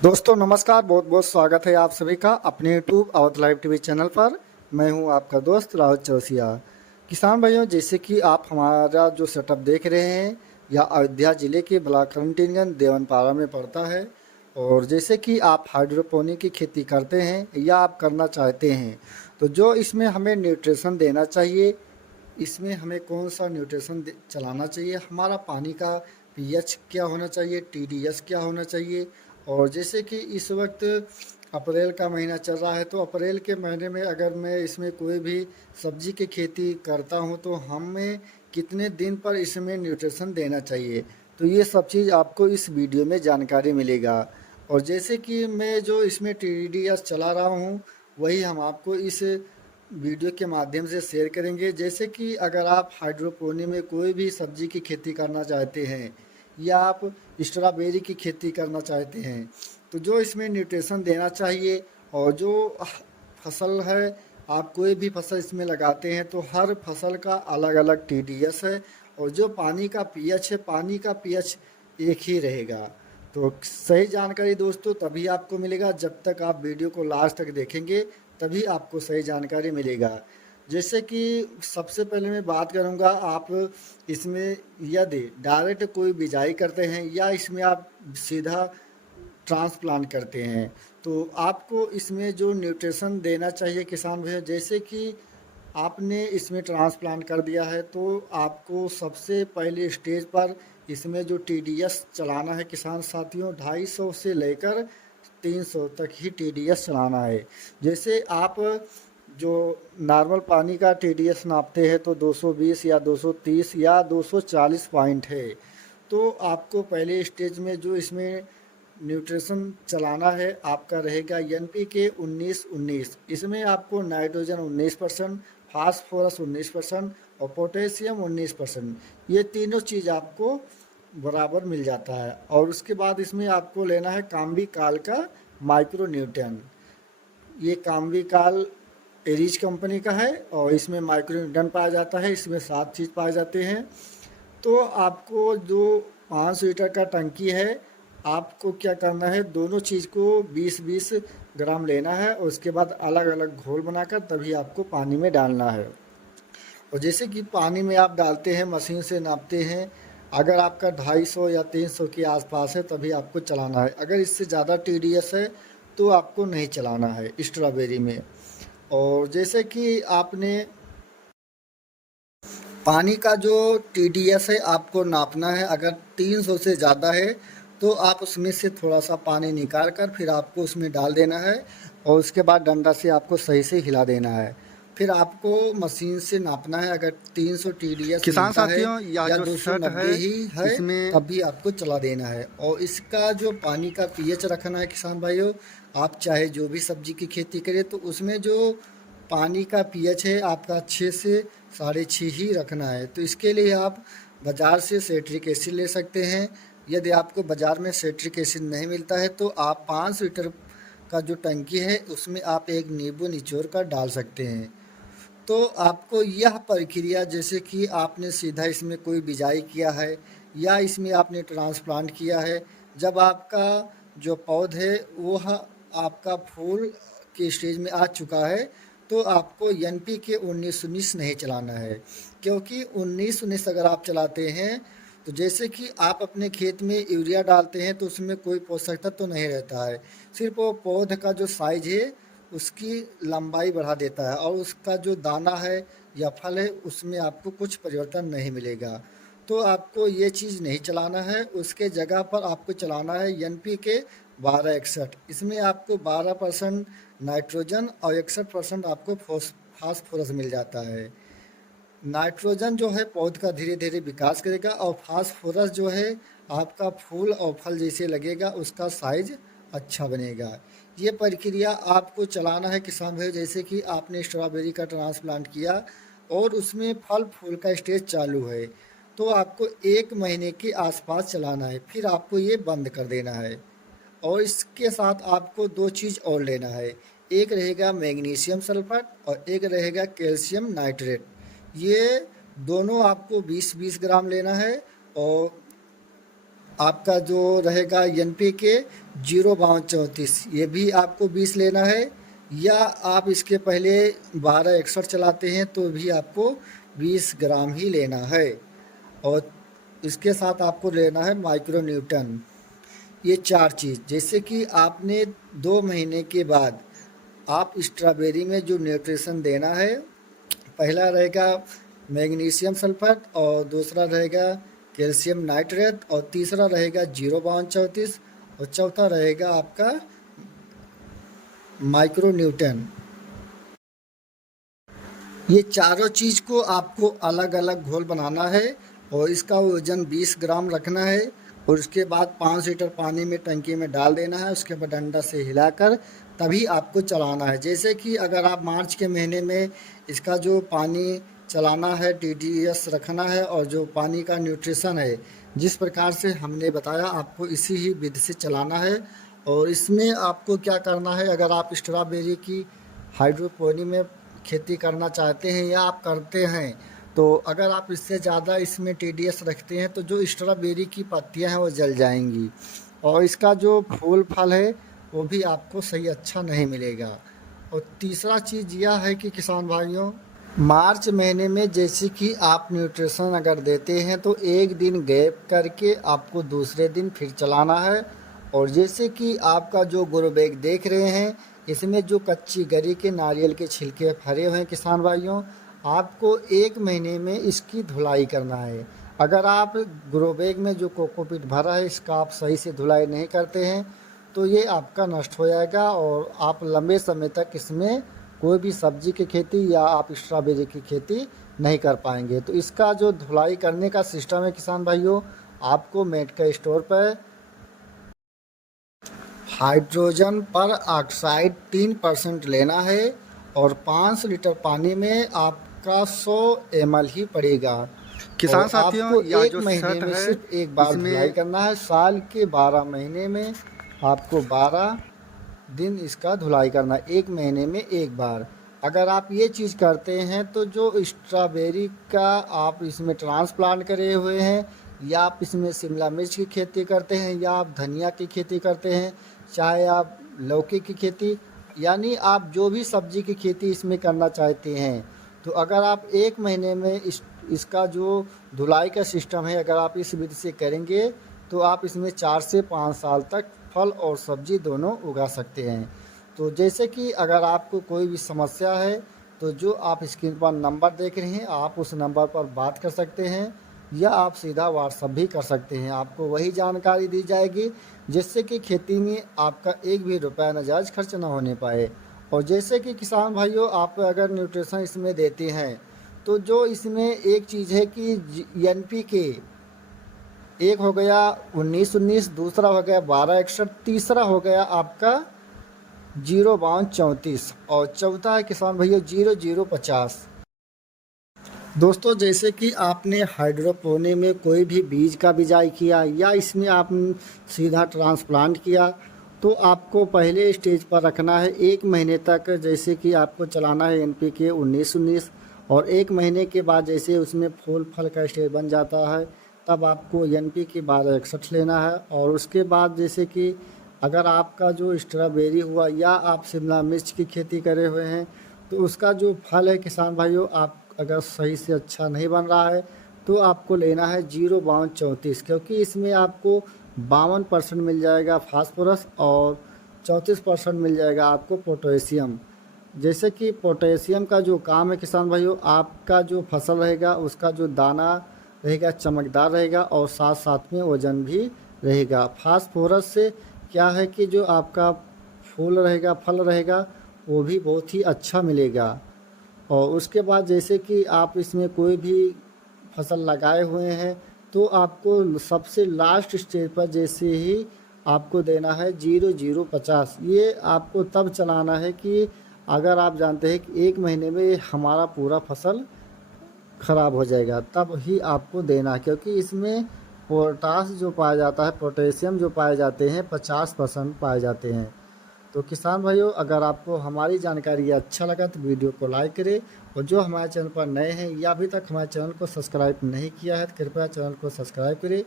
दोस्तों नमस्कार, बहुत बहुत स्वागत है आप सभी का अपने YouTube Awadh live TV channel पर। मैं हूं आपका दोस्त राहुल चौरसिया। किसान भाइयों, जैसे कि आप हमारा जो सेटअप देख रहे हैं, यह अयोध्या ज़िले के ब्लॉक करंटीगंज देवनपाड़ा में पड़ता है। और जैसे कि आप हाइड्रोपोनिक की खेती करते हैं या आप करना चाहते हैं, तो जो इसमें हमें न्यूट्रिशन देना चाहिए, इसमें हमें कौन सा न्यूट्रिशन चलाना चाहिए, हमारा पानी का पीएच क्या होना चाहिए, टीडीएस क्या होना चाहिए। और जैसे कि इस वक्त अप्रैल का महीना चल रहा है, तो अप्रैल के महीने में अगर मैं इसमें कोई भी सब्जी की खेती करता हूं, तो हमें कितने दिन पर इसमें न्यूट्रिशन देना चाहिए, तो ये सब चीज़ आपको इस वीडियो में जानकारी मिलेगा। और जैसे कि मैं जो इसमें टीडीएस चला रहा हूँ, वही हम आपको इस वीडियो के माध्यम से शेयर करेंगे। जैसे कि अगर आप हाइड्रोपोनी में कोई भी सब्जी की खेती करना चाहते हैं या आप स्ट्रॉबेरी की खेती करना चाहते हैं, तो जो इसमें न्यूट्रिशन देना चाहिए, और जो फसल है, आप कोई भी फसल इसमें लगाते हैं तो हर फसल का अलग अलग टीडीएस है। और जो पानी का पीएच है, पानी का पीएच एक ही रहेगा। तो सही जानकारी दोस्तों तभी आपको मिलेगा, जब तक आप वीडियो को लास्ट तक देखेंगे तभी आपको सही जानकारी मिलेगा। जैसे कि सबसे पहले मैं बात करूंगा, आप इसमें यदि डायरेक्ट कोई बिजाई करते हैं या इसमें आप सीधा ट्रांसप्लांट करते हैं, तो आपको इसमें जो न्यूट्रिशन देना चाहिए किसान भैया, जैसे कि आपने इसमें ट्रांसप्लांट कर दिया है, तो आपको सबसे पहले स्टेज पर इसमें जो टीडीएस चलाना है किसान साथियों, 250 से लेकर 300 तक ही टीडीएस चलाना है। जैसे आप जो नॉर्मल पानी का टीडीएस नापते हैं, तो 220 या 230 या 240 पॉइंट है। तो आपको पहले स्टेज में जो इसमें न्यूट्रिशन चलाना है आपका रहेगा एनपीके 19-19। इसमें आपको नाइट्रोजन 19%, फास्फोरस 19% और पोटेशियम 19%, ये तीनों चीज़ आपको बराबर मिल जाता है। और उसके बाद इसमें आपको लेना है काम्बी काल का माइक्रो न्यूटन। ये काम्बी काल एरिज कंपनी का है और इसमें माइक्रो न्यूटन पाया जाता है, इसमें 7 चीज़ पाए जाते हैं। तो आपको जो 500 लीटर का टंकी है, आपको क्या करना है, दोनों चीज़ को 20-20 ग्राम लेना है और उसके बाद अलग अलग घोल बनाकर तभी आपको पानी में डालना है। और जैसे कि पानी में आप डालते हैं, मशीन से नापते हैं, अगर आपका 250 या 300 के आसपास है तभी आपको चलाना है। अगर इससे ज़्यादा टीडीएस है तो आपको नहीं चलाना है स्ट्रॉबेरी में। और जैसे कि आपने पानी का जो टीडीएस है आपको नापना है, अगर 300 से ज़्यादा है तो आप उसमें से थोड़ा सा पानी निकाल कर फिर आपको उसमें डाल देना है, और उसके बाद डंडा से आपको सही से हिला देना है। फिर आपको मशीन से नापना है, अगर 300 टीडीएस किसान मिलता है साथियों, यह या जो शर्ट 290 है ही है, इसमें तभी आपको चला देना है। और इसका जो पानी का पीएच रखना है किसान भाइयों, आप चाहे जो भी सब्जी की खेती करें तो उसमें जो पानी का पीएच है आपका 6 से 6.5 ही रखना है। तो इसके लिए आप बाज़ार से सेट्रिक एसिड ले सकते हैं। यदि आपको बाज़ार में सेट्रिक एसिड नहीं मिलता है तो आप 5 लीटर का जो टंकी है उसमें आप एक नींबू निचोड़ कर डाल सकते हैं। तो आपको यह प्रक्रिया, जैसे कि आपने सीधा इसमें कोई बिजाई किया है या इसमें आपने ट्रांसप्लांट किया है, जब आपका जो पौध है वह आपका फूल के स्टेज में आ चुका है, तो आपको एनपीके 19-19 नहीं चलाना है। क्योंकि 19-19 अगर आप चलाते हैं तो जैसे कि आप अपने खेत में यूरिया डालते हैं तो उसमें कोई पोषक तत्व तो नहीं रहता है, सिर्फ वो पौध का जो साइज है उसकी लंबाई बढ़ा देता है, और उसका जो दाना है या फल है उसमें आपको कुछ परिवर्तन नहीं मिलेगा। तो आपको ये चीज़ नहीं चलाना है, उसके जगह पर आपको चलाना है एनपीके 1261। इसमें आपको 12% नाइट्रोजन और 61% आपको फास्फोरस मिल जाता है। नाइट्रोजन जो है पौध का धीरे धीरे विकास करेगा, और फास्फोरस जो है आपका फूल और फल जैसे लगेगा, उसका साइज अच्छा बनेगा। ये प्रक्रिया आपको चलाना है किसान भाई। जैसे कि आपने स्ट्रॉबेरी का ट्रांसप्लांट किया और उसमें फल फूल का स्टेज चालू है, तो आपको 1 महीने के आसपास चलाना है, फिर आपको ये बंद कर देना है। और इसके साथ आपको 2 चीज़ और लेना है, एक रहेगा मैग्नीशियम सल्फेट और एक रहेगा कैल्शियम नाइट्रेट। ये दोनों आपको 20-20 ग्राम लेना है। और आपका जो रहेगा NPK 05234, ये भी आपको 20 लेना है। या आप इसके पहले 1261 चलाते हैं तो भी आपको 20 ग्राम ही लेना है। और इसके साथ आपको लेना है माइक्रो न्यूटन। ये 4 चीज़, जैसे कि आपने 2 महीने के बाद आप स्ट्रॉबेरी में जो न्यूट्रिशन देना है, पहला रहेगा मैग्नीशियम सल्फेट, और दूसरा रहेगा कैल्शियम नाइट्रेट, और तीसरा रहेगा 05234, और चौथा रहेगा आपका माइक्रो न्यूटन। ये चारों चीज़ को आपको अलग अलग घोल बनाना है और इसका वजन 20 ग्राम रखना है। और उसके बाद 5 लीटर पानी में टंकी में डाल देना है। उसके बाद डंडा से हिलाकर तभी आपको चलाना है। जैसे कि अगर आप मार्च के महीने में इसका जो पानी चलाना है, TDS रखना है, और जो पानी का न्यूट्रिशन है जिस प्रकार से हमने बताया, आपको इसी ही विधि से चलाना है। और इसमें आपको क्या करना है, अगर आप स्ट्रॉबेरी की हाइड्रोपोनिक में खेती करना चाहते हैं या आप करते हैं, तो अगर आप इससे ज़्यादा इसमें TDS रखते हैं तो जो स्ट्रॉबेरी की पत्तियां हैं वो जल जाएंगी, और इसका जो फूल फल है वो भी आपको सही अच्छा नहीं मिलेगा। और तीसरा चीज़ यह है कि किसान भाइयों, मार्च महीने में जैसे कि आप न्यूट्रिशन अगर देते हैं तो एक दिन गैप करके आपको दूसरे दिन फिर चलाना है। और जैसे कि आपका जो ग्रो बैग देख रहे हैं, इसमें जो कच्ची गरी के नारियल के छिलके भरे हुए हैं किसान भाइयों, आपको 1 महीने में इसकी धुलाई करना है। अगर आप ग्रो बैग में जो कोकोपीट भरा है इसका आप सही से धुलाई नहीं करते हैं तो ये आपका नष्ट हो जाएगा और आप लंबे समय तक इसमें कोई भी सब्जी की खेती या आप स्ट्रॉबेरी की खेती नहीं कर पाएंगे। तो इसका जो धुलाई करने का सिस्टम है किसान भाइयों, आपको मेडिकल स्टोर पर हाइड्रोजन पर ऑक्साइड 3% लेना है और 5 लीटर पानी में आपका 100 ml ही पड़ेगा। किसान और साथियों, आपको यह एक जो महीने सेट में है सिर्फ एक बार धुलाई करना है। साल के 12 महीने में आपको 12 दिन इसका धुलाई करना है, 1 महीने में एक बार। अगर आप ये चीज़ करते हैं तो जो स्ट्रॉबेरी का आप इसमें ट्रांसप्लांट करे हुए हैं, या आप इसमें शिमला मिर्च की खेती करते हैं, या आप धनिया की खेती करते हैं, चाहे आप लौकी की खेती, यानी आप जो भी सब्जी की खेती इसमें करना चाहते हैं, तो अगर आप 1 महीने में इसका जो धुलाई का सिस्टम है अगर आप इस विधि से करेंगे तो आप इसमें 4 से 5 साल तक फल और सब्जी दोनों उगा सकते हैं। तो जैसे कि अगर आपको कोई भी समस्या है तो जो आप स्क्रीन पर नंबर देख रहे हैं आप उस नंबर पर बात कर सकते हैं, या आप सीधा व्हाट्सअप भी कर सकते हैं। आपको वही जानकारी दी जाएगी जिससे कि खेती में आपका एक भी रुपया नाजायज़ खर्च ना होने पाए। और जैसे कि किसान भाइयों, आप अगर न्यूट्रिशन इसमें देते हैं तो जो इसमें एक चीज़ है कि NPK, एक हो गया 19-19, दूसरा हो गया 1261, तीसरा हो गया आपका 05234, और चौथा है किसान भैया 0050। दोस्तों, जैसे कि आपने हाइड्रोपोनिक में कोई भी बीज का बिजाई किया या इसमें आप सीधा ट्रांसप्लांट किया, तो आपको पहले स्टेज पर रखना है 1 महीने तक। जैसे कि आपको चलाना है NPK 19-19, और 1 महीने के बाद जैसे उसमें फूल फल का स्टेज बन जाता है तब आपको NPK 1261 लेना है। और उसके बाद जैसे कि अगर आपका जो स्ट्रॉबेरी हुआ या आप शिमला मिर्च की खेती करे हुए हैं तो उसका जो फल है किसान भाइयों, आप अगर सही से अच्छा नहीं बन रहा है तो आपको लेना है 05234, क्योंकि इसमें आपको 52% मिल जाएगा फास्फोरस और 34% मिल जाएगा आपको पोटेशियम। जैसे कि पोटेशियम का जो काम है किसान भाइयों, आपका जो फसल रहेगा उसका जो दाना रहेगा चमकदार रहेगा और साथ साथ में वजन भी रहेगा। फास्फोरस से क्या है कि जो आपका फूल रहेगा, फल रहेगा, वो भी बहुत ही अच्छा मिलेगा। और उसके बाद जैसे कि आप इसमें कोई भी फसल लगाए हुए हैं तो आपको सबसे लास्ट स्टेज पर जैसे ही आपको देना है 0050। ये आपको तब चलाना है कि अगर आप जानते हैं कि 1 महीने में हमारा पूरा फसल ख़राब हो जाएगा, तब ही आपको देना है, क्योंकि इसमें पोटास जो पाया जाता है, पोटेशियम जो पाए जाते हैं 50% पाए जाते हैं। तो किसान भाइयों, अगर आपको हमारी जानकारी अच्छा लगा तो वीडियो को लाइक करें, और जो हमारे चैनल पर नए हैं या अभी तक हमारे चैनल को सब्सक्राइब नहीं किया है तो कृपया चैनल को सब्सक्राइब करें।